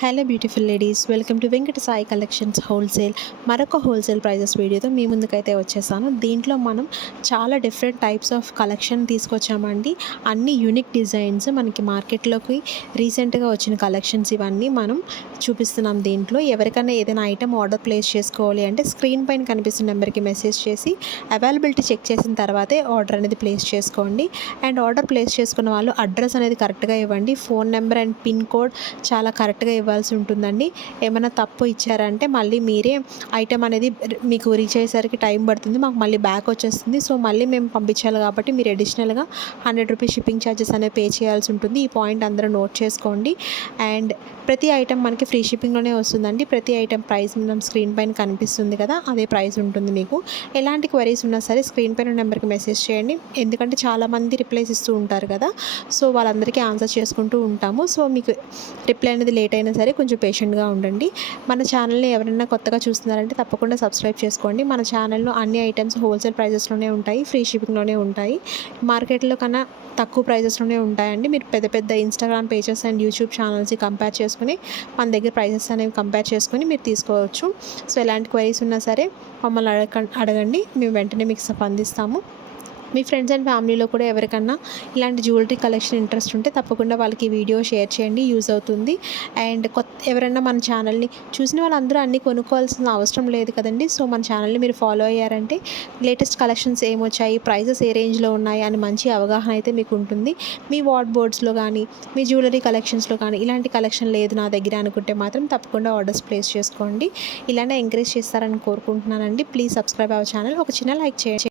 Hello beautiful ladies, welcome to Venkata Sai collections wholesale. మరొక wholesale prices వీడియోతో మీ ముందుకైతే వచ్చేసాను. దీంట్లో మనం చాలా డిఫరెంట్ టైప్స్ ఆఫ్ కలెక్షన్ తీసుకొచ్చామండి. అన్ని యూనిక్ డిజైన్స్ మనకి మార్కెట్లోకి రీసెంట్గా వచ్చిన కలెక్షన్స్ ఇవన్నీ మనం చూపిస్తున్నాం. దీంట్లో ఎవరికైనా ఏదైనా ఐటమ్ ఆర్డర్ ప్లేస్ చేసుకోవాలి అంటే స్క్రీన్ పైన కనిపిస్తున్న నెంబర్కి మెసేజ్ చేసి అవైలబిలిటీ చెక్ చేసిన తర్వాతే ఆర్డర్ అనేది ప్లేస్ చేసుకోండి. అండ్ ఆర్డర్ ప్లేస్ చేసుకున్న వాళ్ళు అడ్రస్ అనేది కరెక్ట్గా ఇవ్వండి. Phone number and pin code చాలా కరెక్ట్గా ఇవ్వాల్సి ఉంటుందండి. ఏమైనా తప్పు ఇచ్చారంటే మళ్ళీ మీరే ఐటెం అనేది మీకు రీచ్ అయ్యేసరికి టైం పడుతుంది, మాకు మళ్ళీ బ్యాక్ వచ్చేస్తుంది. సో మళ్ళీ మేము పంపించాలి కాబట్టి మీరు అడిషనల్గా 100 రూపీస్ షిప్పింగ్ ఛార్జెస్ అనేవి పే చేయాల్సి ఉంటుంది. ఈ పాయింట్ అందరూ నోట్ చేసుకోండి. అండ్ ప్రతి ఐటెం మనకి ఫ్రీ షిప్పింగ్లోనే వస్తుందండి. ప్రతి ఐటెం ప్రైస్ మనం స్క్రీన్ పైన కనిపిస్తుంది కదా, అదే ప్రైస్ ఉంటుంది. మీకు ఎలాంటి క్వరీస్ ఉన్నా సరే స్క్రీన్ పైన నెంబర్కి మెసేజ్ చేయండి. ఎందుకంటే చాలామంది రిప్లైస్ ఇస్తూ ఉంటారు కదా, సో వాళ్ళందరికీ ఆన్సర్ చేసుకుంటూ ఉంటాము. సో మీకు రిప్లై అనేది లేట్ అయినా సరే కొంచెం పేషెంట్గా ఉండండి. మన ఛానల్ని ఎవరైనా కొత్తగా చూస్తున్నారంటే తప్పకుండా సబ్స్క్రైబ్ చేసుకోండి. మన ఛానల్లో అన్ని ఐటమ్స్ హోల్సేల్ ప్రైజెస్లోనే ఉంటాయి, ఫ్రీ షిప్పింగ్లోనే ఉంటాయి. మార్కెట్లో కన్నా తక్కువ ప్రైజెస్లోనే ఉంటాయండి. మీరు పెద్ద పెద్ద ఇన్స్టాగ్రామ్ పేజెస్ అండ్ యూట్యూబ్ ఛానల్స్ని కంపేర్ చేసుకుని మన దగ్గర ప్రైజెస్ అనేవి కంపేర్ చేసుకొని మీరు తీసుకోవచ్చు. సో ఎలాంటి క్వైరీస్ ఉన్నా సరే మమ్మల్ని అడగండి, మేము వెంటనే మీకు స్పందిస్తాము. మీ ఫ్రెండ్స్ అండ్ ఫ్యామిలీలో కూడా ఎవరికన్నా ఇలాంటి జ్యువెలరీ కలెక్షన్ ఇంట్రెస్ట్ ఉంటే తప్పకుండా వాళ్ళకి వీడియో షేర్ చేయండి, యూజ్ అవుతుంది. అండ్ ఎవరైనా మన ఛానల్ని చూసిన వాళ్ళందరూ అన్నీ కొనుక్కోవాల్సిన అవసరం లేదు కదండి. సో మన ఛానల్ని మీరు ఫాలో అయ్యారంటే లేటెస్ట్ కలెక్షన్స్ ఏమొచ్చాయి, ప్రైజెస్ ఏ రేంజ్లో ఉన్నాయి అని మంచి అవగాహన అయితే మీకు ఉంటుంది. మీ వార్డ్ బోర్డ్స్లో కానీ మీ జ్యువెలరీ కలెక్షన్స్లో కానీ ఇలాంటి కలెక్షన్ లేదు నా దగ్గర అనుకుంటే మాత్రం తప్పకుండా ఆర్డర్స్ ప్లేస్ చేసుకోండి. ఇలానే ఎంకరేజ్ చేస్తారని కోరుకుంటున్నానండి. Please subscribe our channel. ఒక చిన్న లైక్ చేయండి.